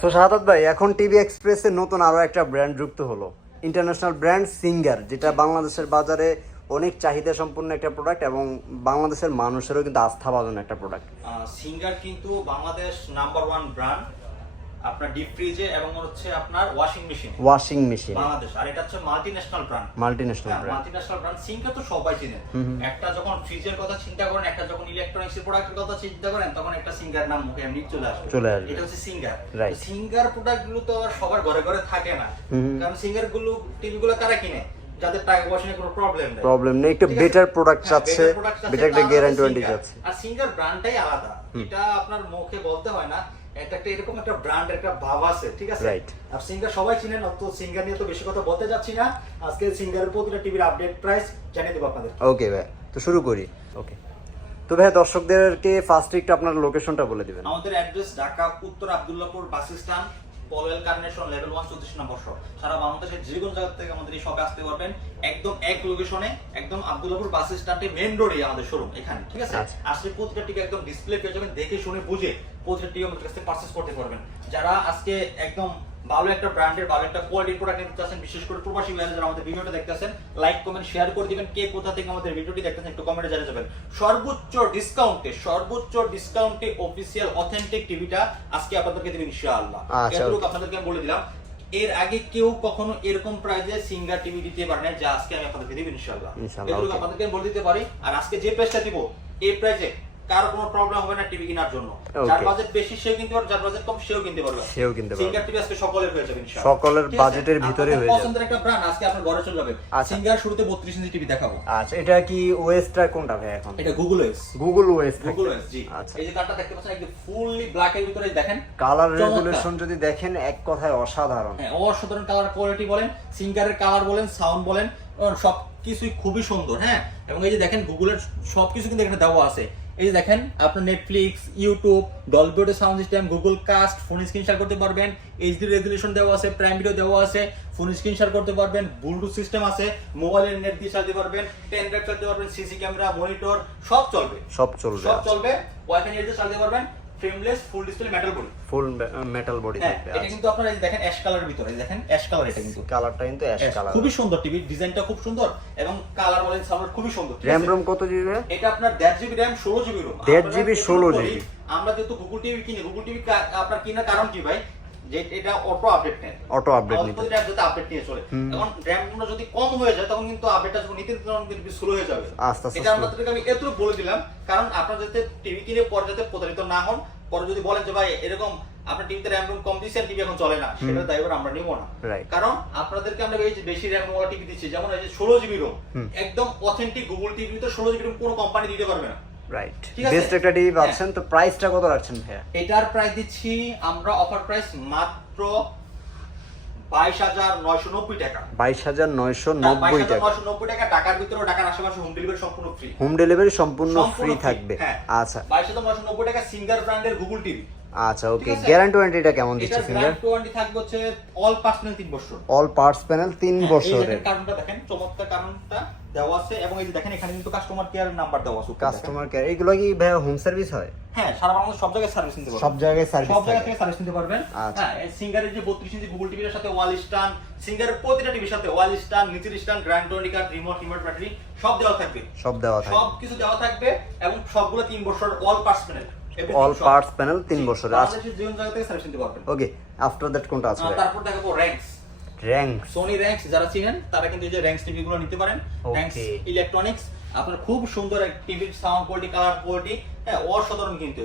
So শাহাদাত ভাই, এখন TV এক্সপ্রেসে নতুন আরও একটা ব্র্যান্ড যুক্ত হলো। ইন্টারন্যাশনাল ব্র্যান্ড সিঙ্গার যেটা বাংলাদেশের বাজারে অনেক চাহিদা সম্পন্ন একটা প্রোডাক্ট এবং বাংলাদেশের মানুষেরও কিন্তু আস্থা বাজন একটা প্রোডাক্ট সিঙ্গার কিন্তু বাংলাদেশ নাম্বার ওয়ান ব্র্যান্ড আপনার ডিপ ফ্রিজে এবং হচ্ছে আপনার washing machine washing machine Bangladesh. আর এটা হচ্ছে multi national brand multi national brand multi national brand তো সবাই চিনেন একটা যখন ফ্রিজের কথা চিন্তা করেন একটা যখন প্রোডাক্টের কথা চিন্তা করেন তখন একটা সিঙ্গার নাম মুখে এমনি চলে আসবে। চলে আসবে। এটা হচ্ছে সিঙ্গার. সিঙ্গার প্রোডাক্টগুলো তো আর সবার ঘরে ঘরে থাকে না। কারণ সিঙ্গারগুলো টিভি গুলো কারা কিনে? যাদের টাকা পয়সা নিয়ে কোনো প্রবলেম নেই। প্রবলেম নেই একটু বেটার প্রোডাক্ট চাচ্ছে বেটার একটা গ্যারান্টি ওয়ারেন্টি চাচ্ছে আর সিঙ্গার ব্র্যান্ডটাই আলাদা। এটা আপনার মুখে বলতে হয় না এটা একটা এরকম একটা ব্র্যান্ড একটা ভাব আছে ঠিক আছে? আর সিঙ্গার সবাই চিনেন তো সিঙ্গার নিয়ে তো বেশি কথা বলতে যাচ্ছি না। আজকে সিঙ্গারের প্রতিটা টিভির আপডেট প্রাইস জানিয়ে দেবো আপনাদের। ওকে ভাই। তো শুরু করি। ওকে তো ভাই দর্শকদেরকে ফার্স্ট একটু আপনার লোকেশনটা বলে দিবেন। আমাদের অ্যাড্রেস ঢাকা উত্তর Abdullahpur bus stand Polwel Carnation level one চৌত্রিশ নম্বর শপ সারা বাংলাদেশের যে কোনো জায়গা থেকে আমাদের এই শপে আসতে পারবেন। একদম এক লোকেশনে একদম আব্দুল্লাহপুর বাস স্ট্যান্ডে মেন রোডে আমাদের শোরুম এখানে ঠিক আছে? আচ্ছা। আসলে প্রতিটা টিকে একদম ডিসপ্লে পেয়ে যাবেন দেখে শুনে বুঝে। প্রতিটা আমাদের কাছ পারচেস করতে পারবেন। যারা আজকে একদম ভালো একটা ব্র্যান্ডের ভালো একটা কোয়ালিটির প্রোডাক্ট নিতে চাচ্ছেন বিশেষ করে প্রবাসী ভাইরা যারা আমাদের ভিডিওটা দেখতেছেন লাইক কমেন্ট শেয়ার করে দিবেন কে কোথা থেকে আমাদের ভিডিওটি দেখতেছেন একটু কমেন্টে জানিয়ে যাবেন সর্বোচ্চ ডিসকাউন্টে সর্বোচ্চ ডিসকাউন্টে অফিসিয়াল অথেন্টিক টিভিটা আজকে আপনাদেরকে দেবেন ইনশাআল্লাহ। আচ্ছা, এতটুকু আপনাদেরকে আমি বলে দিলাম। এর আগে কেউ কখনো এরকম প্রাইজে সিঙ্গার টিভি দিতে পারে না যা আজকে আমি আপনাদেরকে দিব ইনশাআল্লাহ। ইনশাআল্লাহ, এতটুকু আপনাদেরকে বলে দিতে পারি। আর আজকে যে প্রাইসটা দিব এই প্রাইজে কারও কোনো প্রবলেম হবে না টিভি কেনার জন্য। যার বাজেট বেশি সেও কিনতে পারবে যার বাজেট কম সেও কিনতে পারবে। সেও কিনতে পারবে। সিঙ্গার টিভি আজকে সকলের হয়ে যাবে ইনশাআল্লাহ। সকলের বাজেটের ভিতরে হয়ে যাবে। পছন্দের একটা ব্র্যান্ড আজকে আপনার ঘরে চলে যাবে। আচ্ছা। সিঙ্গার শুরুতে 32 ইঞ্চি টিভি দেখাবো। আচ্ছা এটা কি ওয়েস্টটা কোনটা ভাই এখন? এটা Google S Google west Google S G. আচ্ছা। এই যে কার্ডটা দেখতে পাচ্ছেন একদম ফুললি ব্ল্যাক এর ভিতরে দেখেন। কালার। রেজুলেশন যদি দেখেন এক কথায় অসাধারণ। হ্যাঁ অসাধারণ কালার কোয়ালিটি বলেন সিঙ্গারের কালার বলেন সাউন্ড বলেন সব কিছুই খুবই সুন্দর হ্যাঁ? এবং এই যে দেখেন গুগলের সবকিছু কিন্তু এখানে দেওয়া আছে। এই যে দেখেন আপনার Netflix YouTube ডলবিওডে sound system Google cast phone screen share করতে পারবেন। এইচডি রেজুলেশন দেওয়া আছে প্রাইম ভিডিও দেওয়া আছে ফোন স্ক্রিন শেয়ার করতে পারবেন ব্লুটুথ সিস্টেম আছে মোবাইলের নেট দিয়ে চালাতে পারবেন টেন ড্রাইভ চালাতে পারবেন সিসি ক্যামেরা মনিটর সব চলবে। সব চলবে সব চলবে ওয়াইফাই নেট দিয়ে চালাতে পারবেন। Frameless full display metal body full metal body থাকবে এটা কিন্তু আপনারা এই দেখেন অ্যাশ কালারের ভিতরে এই দেখেন অ্যাশ কালার এটা কিন্তু। কালারটা কিন্তু অ্যাশ কালার খুবই সুন্দর টিভি ডিজাইনটা খুব সুন্দর এবং কালার বলেন সাউন্ড খুবই সুন্দর র্যাম রম কত জিবি এটা আপনার দেড় জিবি র্যাম ষোলো জিবি রম 1.5 জিবি 16 জিবি আমরা যেহেতু গুগল টিভি কিনি গুগল টিভি আপনার কেনার কারণ কি ভাই? যে এটা অটো আপডেট নেয়। অটো আপডেট নিতে। প্রতিটা আপডেট নিয়ে চলে এখন র্যাম যদি কম হয়ে যায় তখন কিন্তু আপডেটটা যখন নিতে হয়ে যাবে। আস্তে আস্তে এটা। আমি এতটুকু বলে দিলাম কারণ আপনারা যাতে টিভি কিনে পরে যাতে প্রতারিত না হন পরে যদি বলেন যে ভাই এরকম আপনার টিভিতে র্যাম রোম কম দিয়েছেন টিভি এখন চলে না সেটা দায়ভার আমরা নিব না। কারণ আপনাদেরকে আমরা এই যে বেশি র্যাম ওয়ালা টিভি দিচ্ছি যেমন এই যে ষোলো জিবি রোম একদম অথেন্টিক গুগল টিভিতে ষোলো জিবি রোম কোনো কোম্পানি দিতে পারবে না। রাইট বেস্ট একটা টিভি হ্যাঁ। পাচ্ছেন তো প্রাইসটা কত রাখছেন ভাইয়া? এটার প্রাইস দিচ্ছি আমরা অফার প্রাইস মাত্র বাইশ হাজার নয়শো নব্বই টাকা। বাইশ হাজার নয়শো নব্বই টাকা নয়শো নব্বই টাকা। ঢাকার ভিতরে ঢাকার আশেপাশে হোম ডেলিভারি সম্পূর্ণ ফ্রি হোম ডেলিভারি সম্পূর্ণ ফ্রি থাকবে। হ্যাঁ। আচ্ছা। বাইশ হাজার নয়শো নব্বই টাকা সিঙ্গার ব্র্যান্ডের গুগল টিভি আচ্ছা ওকে গ্যারান্টি ওয়ারেন্টিটা কেমন দিচ্ছে সিঙ্গার গ্যারান্টি থাকবে হচ্ছে অল পার্সোনাল তিন বছর। অল পার্টস প্যানেল তিন হ্যাঁ, বছরের। কারণটা দেখেন চমৎকার কারণটা। দেওয়া আছে এবং এই যে দেখেন এখানে কিন্তু কাস্টমার কেয়ার নাম্বার দেওয়া আছে কাস্টমার কেয়ার এগুলো কি ভাইয়া হোম সার্ভিস হয়? হ্যাঁ সারা বাংলাদেশ সব জায়গায় সার্ভিস নিতে পারবেন। সব জায়গায় সার্ভিস সব জায়গা থেকে। সার্ভিস নিতে পারবেন। আচ্ছা। হ্যাঁ সিঙ্গারের যে বত্রিশ ইঞ্চি গুগল টিভির সাথে ওয়াল স্ট্যান্ড সিঙ্গারের প্রতিটা টিভির সাথে ওয়াল স্ট্যান্ড নিচের স্ট্যান্ড গ্র্যান্ড টোনিকার রিমোট রিমোট ব্যাটারি সব দেওয়া থাকবে। সব দেওয়া থাকে সব কিছু দেওয়া থাকবে এবং সবগুলো তিন বছর all parts panel all parts panel তিন বছরের। আচ্ছা। বাংলাদেশের যে জায়গা থেকে সার্ভিস নিতে পারবেন। ওকে আফটার দ্যাট কোনটা আছে তারপর দেখাবো র্যাঙ্কস র্যাঙ্ক সোনি র্যাঙ্কস যারা চিনেন তারা কিন্তু এই যে র্যাঙ্কস টিভি গুলো নিতে পারেন। র্যাঙ্কস ইলেকট্রনিক্স আপনার খুব সুন্দর টিভির সাউন্ড কোয়ালিটি কালার কোয়ালিটি হ্যাঁ অসাধারণ কিন্তু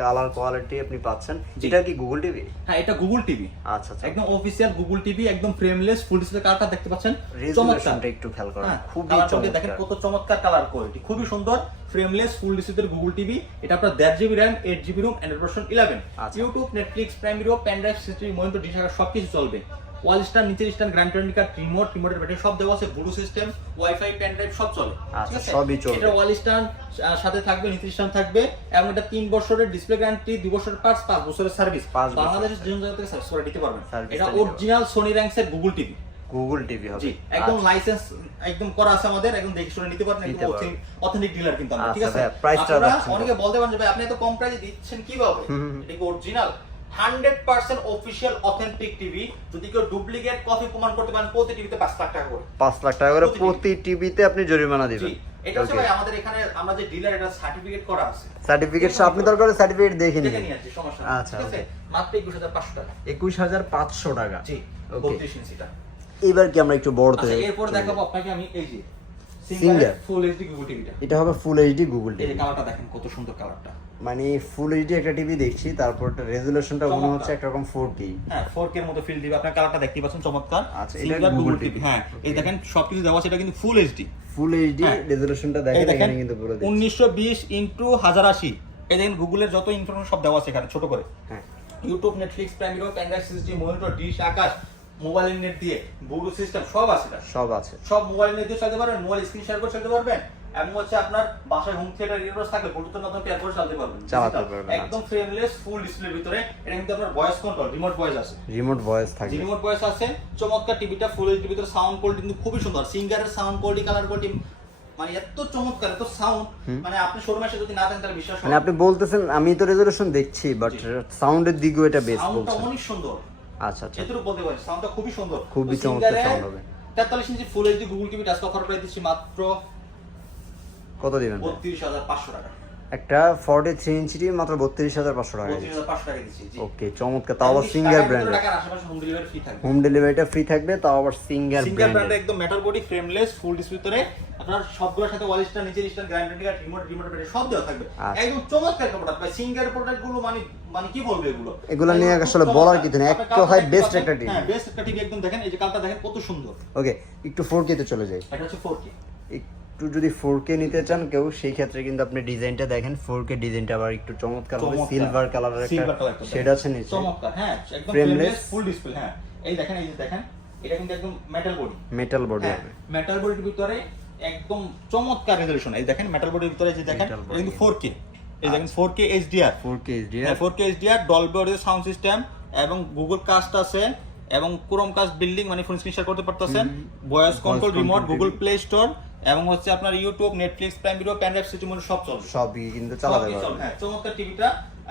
কালার কোয়ালিটি আপনি পাচ্ছেন। এটা কি গুগল টিভি হ্যাঁ এটা গুগল টিভি আচ্ছা আচ্ছা। একদম অফিসিয়াল গুগল টিভি একদম ফ্রেমলেস ফুল ডিসপ্লে কালারটা দেখতে পাচ্ছেন? চমৎকার। একটু খেয়াল করেন হ্যাঁ, খুবই colour দেখেন কত চমৎকার কালার কোয়ালিটি খুবই সুন্দর frameless full display Google TV এটা আপনার দেড় GB RAM eight GB ROM android version eleven. YouTube Netflix Prime Video pen drive system monitor dish সব কিছু চলবে। ওয়াল স্টার নিচের star grand twenty card remote রিমোটের battery সব দেওয়া আছে blue system wifi pen drive সব চলে। আচ্ছা, ঠিক আছে? সবই চলবে। এটা ওয়াল স্টার সাথে থাকবে নিচের স্টার থাকবে এবং এটা তিন বছরের ডিসপ্লে গ্যারান্টি দুই বছরের পার্টস পাঁচ বছরের সার্ভিস। বাংলাদেশের যে জায়গা থেকে সার্ভিস করে দিতে পারবেন এটা অরিজিনাল সোনি র্যাঙ্কসের গুগল টিভি গুগল টিভি হবে। একদম আচ্ছা। লাইসেন্স একদম করা আছে আমাদের একদম দেখে শুনে নিতে পারবেন নিতে একদম অথেন্টিক ডিলার কিন্তু আমরা ঠিক আচ্ছা আছে? ভাইয়া, price টা আপনারা রাখছেন কত? অনেকে বলতে পারেন যে ভাই আপনি এত কম প্রাইসে দিচ্ছেন কীভাবে। এটা কি original hundred percent official authentic TV. যদি কেউ ডুপ্লিকেট কপি প্রমাণ করতে পারেন প্রতি টিভিতে পাঁচ লাখ টাকা করে। পাঁচ লাখ টাকা করে প্রতি টিভিতে আপনি জরিমানা দিবেন। এটা হচ্ছে ভাই আমাদের এখানে আমরা যে ডিলার এটা সার্টিফিকেট করা আছে। সার্টিফিকেট আপনি দরকার সার্টিফিকেট দেখে দেখে নিবেন সমস্যা আচ্ছা, ঠিক আছে? মাত্র একুশ হাজার পাঁচশো টাকা। একুশ হাজার পাঁচশো টাকা। জি Okay. বত্রিশ ইঞ্চিটা। এবার কি আমরা একটু বড়তে আচ্ছা এরপর দেখাবো আপনাকে আমি এই যে সিঙ্গার ফুল এইচডি গুগল টিভিটা এটা হবে ফুল এইচডি গুগল এই টিভি যে কালারটা দেখেন কত সুন্দর কালারটা মানে ফুল এইচডি একটা টিভি দেখছি তারপর রেজুলেশনটা মনে হচ্ছে একরকম ফোর কে হ্যাঁ ফোর এর মতো ফিল দিবে। আপনার কালারটা দেখতে পাচ্ছেন চমৎকার। আচ্ছা, এটা গুগল টিভি হ্যাঁ এই দেখেন সবকিছু দেওয়া আছে এটা কিন্তু ফুল এইচডি ফুল এইচডি। রেজুলেশনটা দেখেন এখানে কিন্তু পুরো দিচ্ছে। উনিশশো বিশ ইন্টু হাজার আশি। এই দেখেন গুগলের যত ইনফরমেশন সব দেওয়া আছে এখানে ছোট করে। হ্যাঁ। YouTube Netflix Prime Video pendrive system monitor dish Akash mobile net দিয়ে গুগল সিস্টেম সব আছে সব আছে। সব মোবাইল নেট দিয়ে চালাতে পারবেন মোবাইল স্ক্রিন শেয়ার করে চালাতে পারবেন। এবং হচ্ছে আপনার বাসায় হোম থিয়েটার ইয়ারবাস থাকলে ব্লুটুথের মাধ্যমে পেয়ার করে চালাতে পারবেন চালাতে পারবেন, একদম ফ্রেমলেস ফুল ডিসপ্লের ভিতরে। এটা কিন্তু আপনার ভয়েস কন্ট্রোল রিমোট ভয়েস আছে। রিমোট ভয়েস থাকবে। রিমোট ভয়েস আছে চমৎকার টিভিটা ফুল এইচডি ভিতরে সাউন্ড কোয়ালিটি কিন্তু খুবই সুন্দর। সিঙ্গারের সাউন্ড কোয়ালিটি কালার কোয়ালিটি মানে এত চমৎকার এত সাউন্ড মানে আপনি শোরুমে এসে যদি না দেন তাহলে বিশ্বাস মানে আপনি বলতেছেন আমি তো রেজুলেশন দেখছি বাট সাউন্ডের দিকেও এটা বেস্ট সাউন্ডটা অনেক সুন্দর। আচ্ছা আচ্ছা। এতটুকু বলতে পারি সাউন্ডটা খুবই সুন্দর। খুবই চমৎকার Singer-এর হবে। 43 inch full HD Google TV offer price দিচ্ছি মাত্র কত দিবেন? বত্রিশ হাজার পাঁচশো টাকা। একটা ফর্টি থ্রি মাত্র বত্রিশ হাজার পাঁচশো টাকা ওকে চমৎকার। তাও আবার সিঙ্গার ব্র্যান্ড হোম ডেলিভারিটা ফ্রি থাকবে। তাও আবার সিঙ্গেল ব্র্যান্ড একদম মেটাল বডি ফ্রেমলেস ফুল আপনার সবগুলোর সাথে ওয়াল স্টার নিচের স্টার রিমোট রিমোট ব্যাটারি সব দেওয়া থাকবে। আচ্ছা। একদম চমৎকার প্রোডাক্ট ভাই সিঙ্গার প্রোডাক্টগুলো মানে মানে কি বলব এগুলো? এগুলো নিয়ে আসলে বলার কিছু। এক কথায় কালারটা একটা? TV হ্যাঁ বেস্ট একটা টিভি একদম দেখেন এই যে কালটা দেখেন কত সুন্দর। ওকে একটু ফোর তে চলে যাই। এটা হচ্ছে 4K একটু যদি ফোর কে নিতে চান কেউ সেই ক্ষেত্রে কিন্তু আপনি ডিজাইনটা দেখেন। ফোর কে ডিজাইনটা আবার একটু চমৎকার হবে। সিলভার কালারের একটা শেড আছে নিচে। চমৎকার হ্যাঁ একদম ফ্রেমলেস ফুল ডিসপ্লে হ্যাঁ। এই দেখেন এই যে দেখেন এটা কিন্তু একদম মেটাল বডি মেটাল বডি হবে। মেটাল বডির ভিতরে একদম চমৎকার রেজলিউশন এই দেখেন মেটাল বডির ভিতরে যে দেখেন এটা। কিন্তু 4K এই দেখেন 4K HDR ফোর কে এইচডি হ্যাঁ 4K HDR Dolby audio sound system এবং গুগল কাস্ট আছে এবং ক্রোম কাস্ট বিল্ডিং মানে ফোন স্ক্রিন শেয়ার করতে পারতেছেন। Voice control remote Google Play Store এবং হচ্ছে আপনার YouTube Netflix Prime Video pendrive system সব চলবে। সবই কিন্তু চালাতে পারবে। হ্যাঁ চমৎকার টিভিটা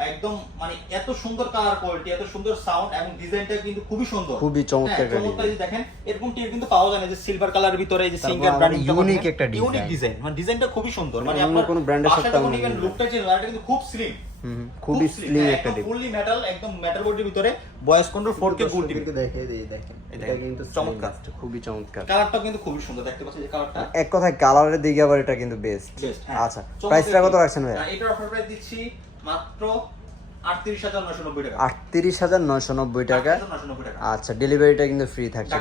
একদম মানে এত সুন্দর কালার কোয়ালিটি এত সুন্দর সাউন্ড এবং ডিজাইনটা কিন্তু খুবই সুন্দর। খুবই চমৎকার হ্যাঁ, চমৎকার যে দেখেন এরকম কিন্তু পাওয়া যায় না যে সিলভার কালার ভিতরে এই যে সিঙ্গার ব্র্যান্ড unique একটা ইউনিক ডিজাইন মানে ডিজাইনটা খুবই সুন্দর। মানে আপনার কোনো brand এর সাথে বাসায় যখন তেমন নিবেন মিলবে না। লুকটা হয় কিন্তু খুব স্লিম খুবই স্লিম একটা টিভি ফুললি মেটাল একদম মেটাল বডির ভিতরে voice control 4K gold TV দেখে দিই দেখেন। এটা কিন্তু চমৎকার। খুবই চমৎকার। কালারটা কিন্তু খুবই সুন্দর দেখতে পাচ্ছেন যে কালারটা এক কথায় কালারের দিকে আবার এটা কিন্তু বেস্ট বেস্ট আচ্ছা প্রাইসটা কত রাখছেন ভাই এটার অফার প্রাইস দিচ্ছি মাত্র আটত্রিশ হাজার নয়শো নব্বই টাকা। আচ্ছা ডেলিভারিটা কিন্তু ফ্রি থাকছে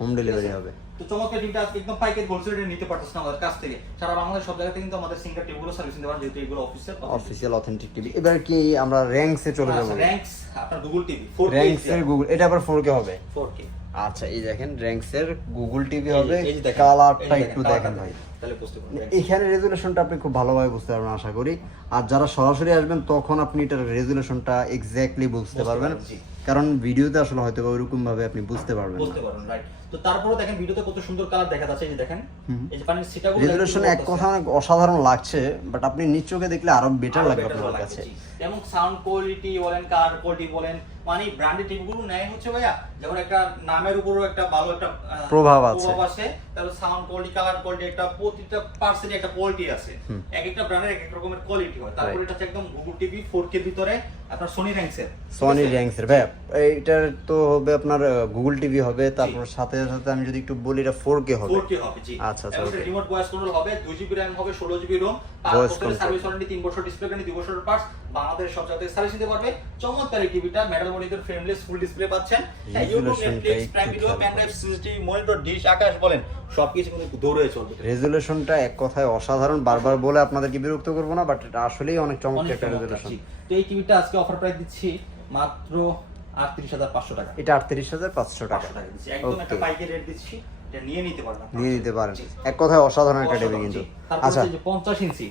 হোম ডেলিভারি হবে। তো চমৎকার টিমটা আজকে একদম পাইকারি হোলসেল রেটে নিতে আমাদের কাছ থেকে। সারা বাংলাদেশ সব জায়গাতে কিন্তু আমাদের সিঙ্গার টিভিগুলো সার্ভিস নিতে পারেন যেহেতু এগুলো অফিসিয়াল অফিসিয়াল অথেন্টিক টিভি এবার কি আমরা র্যাঙ্কসে চলে যাব? র্যাঙ্কস আপনার গুগল টিভি 4K র্যাঙ্কসের গুগল এটা আবার হবে? 4K আচ্ছা এই দেখেন র্যাঙ্কসের গুগল টিভি হবে কালারটা একটু দেখেন ভাই। তাহলে বুঝতে পারবেন এখানে রেজুলেশনটা আপনি খুব ভালোভাবে বুঝতে পারবেন আশা করি। আর যারা সরাসরি আসবেন তখন আপনি এটার রেজুলেশনটা এক্স্যাক্টলি বুঝতে পারবেন। কারণ ভিডিওতে আসলে হয়তো বা ওইরকম ভাবে আপনি বুঝতে পারবেন বুঝতে পারবেন রাইট তো তারপরেও দেখেন ভিডিওতে কত সুন্দর কালার দেখা যাচ্ছে এই যে দেখেন। এই যে পানির সিটাগুলো রেজুলেশন এক কথা অনেক অসাধারণ লাগছে বাট আপনি নিচ চোখে দেখলে আরও বেটার লাগবে আপনার কাছে। এবং সাউন্ড কোয়ালিটি বলেন কালার কোয়ালিটি বলেন মানে ব্র্যান্ডেড টিভিগুলো নেয় হচ্ছে ভাইয়া। যেমন একটা নামের উপরও একটা ভালো একটা প্রভাব আছে। প্রভাব আছে। তাহলে সাউন্ড কোয়ালিটি কালার কোয়ালিটি একটা প্রতিটা পার্সেন্ট একটা কোয়ালিটি আছে। এক একটা ব্র্যান্ডের এক এক রকমের কোয়ালিটি হয়। তারপরে এটা হচ্ছে একদম গুগল টিভি 4K এর ভিতরে আপনার সোনি র্যাঙ্কসের সনি র্যাঙ্কসের ভাই এইটার তো হবে আপনার গুগল টিভি হবে। তারপর সাথে সাথে আমি যদি একটু বলি এটা ফোর কে হবে। 4K হবে জি। আচ্ছা, আচ্ছা, রিমোট ভয়েস কন্ট্রোল হবে 2GB RAM হবে 16GB ROM control। Service warranty 3 বছর ডিসপ্লে গ্যারান্টি 2 বছরের পার্টস বাংলাদেশ সব জায়গায় সার্ভিস দিতে পারবে। চমৎকার এই টিভিটা মেটাল বডিতে ফ্রেমলেস ফুল ডিসপ্লে পাচ্ছেন। YouTube Netflix Prime Video pendrive CCTV monitor dish Akash বলেন সবকিছু কিন্তু দৌড়ে চলবে। রেজুলেশনটা এক কথায় অসাধারণ বারবার বলে আপনাদেরকে বিরক্ত করব না বাট এটা আসলেই অনেক চমৎকার একটা রেজুলেশন তো এই টিভিটা আজকে অফার প্রাইস দিচ্ছি মাত্র 38500 টাকা। এটা আটত্রিশ হাজার পাঁচশো টাকা। 500 টাকা দিচ্ছি। একদম একটা পাইকারি রেট দিচ্ছি এটা নিয়ে নিতে পারবেন নিয়ে নিতে পারেন। এক কথায় অসাধারণ একটা টিভি কিন্তু। আচ্ছা। হচ্ছে যে 50 ইঞ্চি ভাই পঞ্চাশ ইঞ্চি।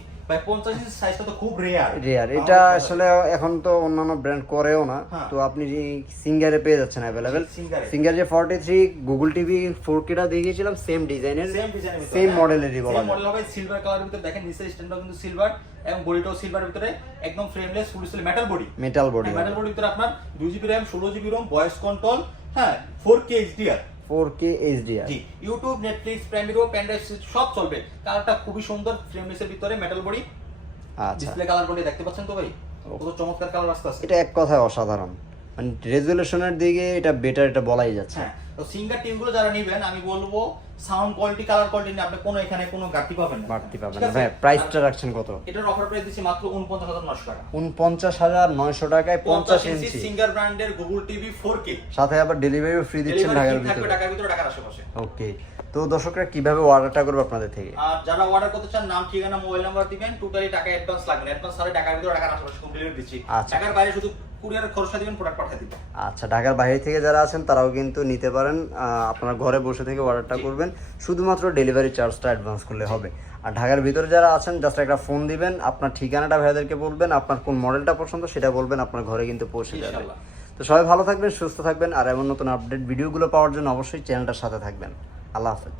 রেয়ার রেয়ার এটা আসলে এখন তো অন্যান্য ব্র্যান্ড করেও না। হ্যাঁ। তো আপনি সিঙ্গারে পেয়ে যাচ্ছেন অ্যাভেলেবেল সিঙ্গার। যে forty three Google TV four কেটা দিয়ে গেছিলাম সেম ডিজাইনের সেম মডেলেরই বলা হবে সিলভার কালারের ভিতরে দেখেন নিচের স্ট্যান্ডটাও কিন্তু সিলভার এবং বডিটাও সিলভারের ভিতরে একদম frameless full metal body metal body metal বডির ভিতরে আপনার দুই জিবি র্যাম ষোলো জিবি রোম ভয়েস কন্ট্রোল হ্যাঁ four K HDR four K HDR জি YouTube Netflix Prime Video pendrive সব চলবে। কালারটা খুবই সুন্দর ফ্রেমলেসের ভিতরে মেটাল বডি আচ্ছা। ডিসপ্লে কালার বডি দেখতে পাচ্ছেন তো ভাই? কত চমৎকার কালার আসতে আছে এটা এক কথায় অসাধারণ। মানে রেজুলেশনের দিকে এটা বেটার এটা বলাই যাচ্ছে। হ্যাঁ তো সিঙ্গার টিমগুলো যারা নেবেন আমি বলব সাউন্ড কোয়ালিটি কালার কোয়ালিটি নিয়ে আপনি কোনো এখানে কোনো ঘাটতি পাবেন না। বাড়তি পাবেন না। ভাই প্রাইসটা রাখছেন কত? এটার অফার প্রাইস দিচ্ছি মাত্র উনপঞ্চাশ হাজার নশো টাকা। উনপঞ্চাশ হাজার নয়শো টাকায় পঞ্চাশ ইঞ্চি সিঙ্গার ব্র্যান্ডের গুগল টিভি ফোর কে সাথে আবার ডেলিভারিও ফ্রি দিচ্ছেন ঢাকার ভিতরে। ঢাকার ভিতরে ঢাকার আশেপাশে। ওকে তো দর্শকরা কীভাবে অর্ডারটা করবে আপনাদের থেকে? আর যারা অর্ডার করতে চান নাম ঠিকানা মোবাইল নাম্বার দিবেন টোটালি টাকা অ্যাডভান্স লাগবে অ্যাডভান্স সারে ঢাকার ভিতরে ঢাকার আশেপাশে হোম ডেলিভারি দিচ্ছি। আচ্ছা। ঢাকার বাইরে শুধু কুরিয়ারের খরচটা দিবেন প্রোডাক্ট পাঠিয়ে দিবেন আচ্ছা ঢাকার বাইরে থেকে যারা আছেন তারাও কিন্তু নিতে পারেন। আপনারা ঘরে বসে থেকে অর্ডারটা করবেন। শুধুমাত্র ডেলিভারি চার্জটা অ্যাডভান্স করলে হবে। আর ঢাকার ভিতরে যারা আছেন জাস্ট একটা ফোন দিবেন। আপনার ঠিকানাটা ভাইয়াদেরকে বলবেন। আপনার কোন মডেলটা পছন্দ সেটা বলবেন। আপনার ঘরে কিন্তু পৌঁছে যাবে। তো সবাই ভালো থাকবেন সুস্থ থাকবেন। আর এমন নতুন আপডেট ভিডিওগুলো পাওয়ার জন্য অবশ্যই চ্যানেলটার সাথে থাকবেন। আল্লাহ হাফেজ।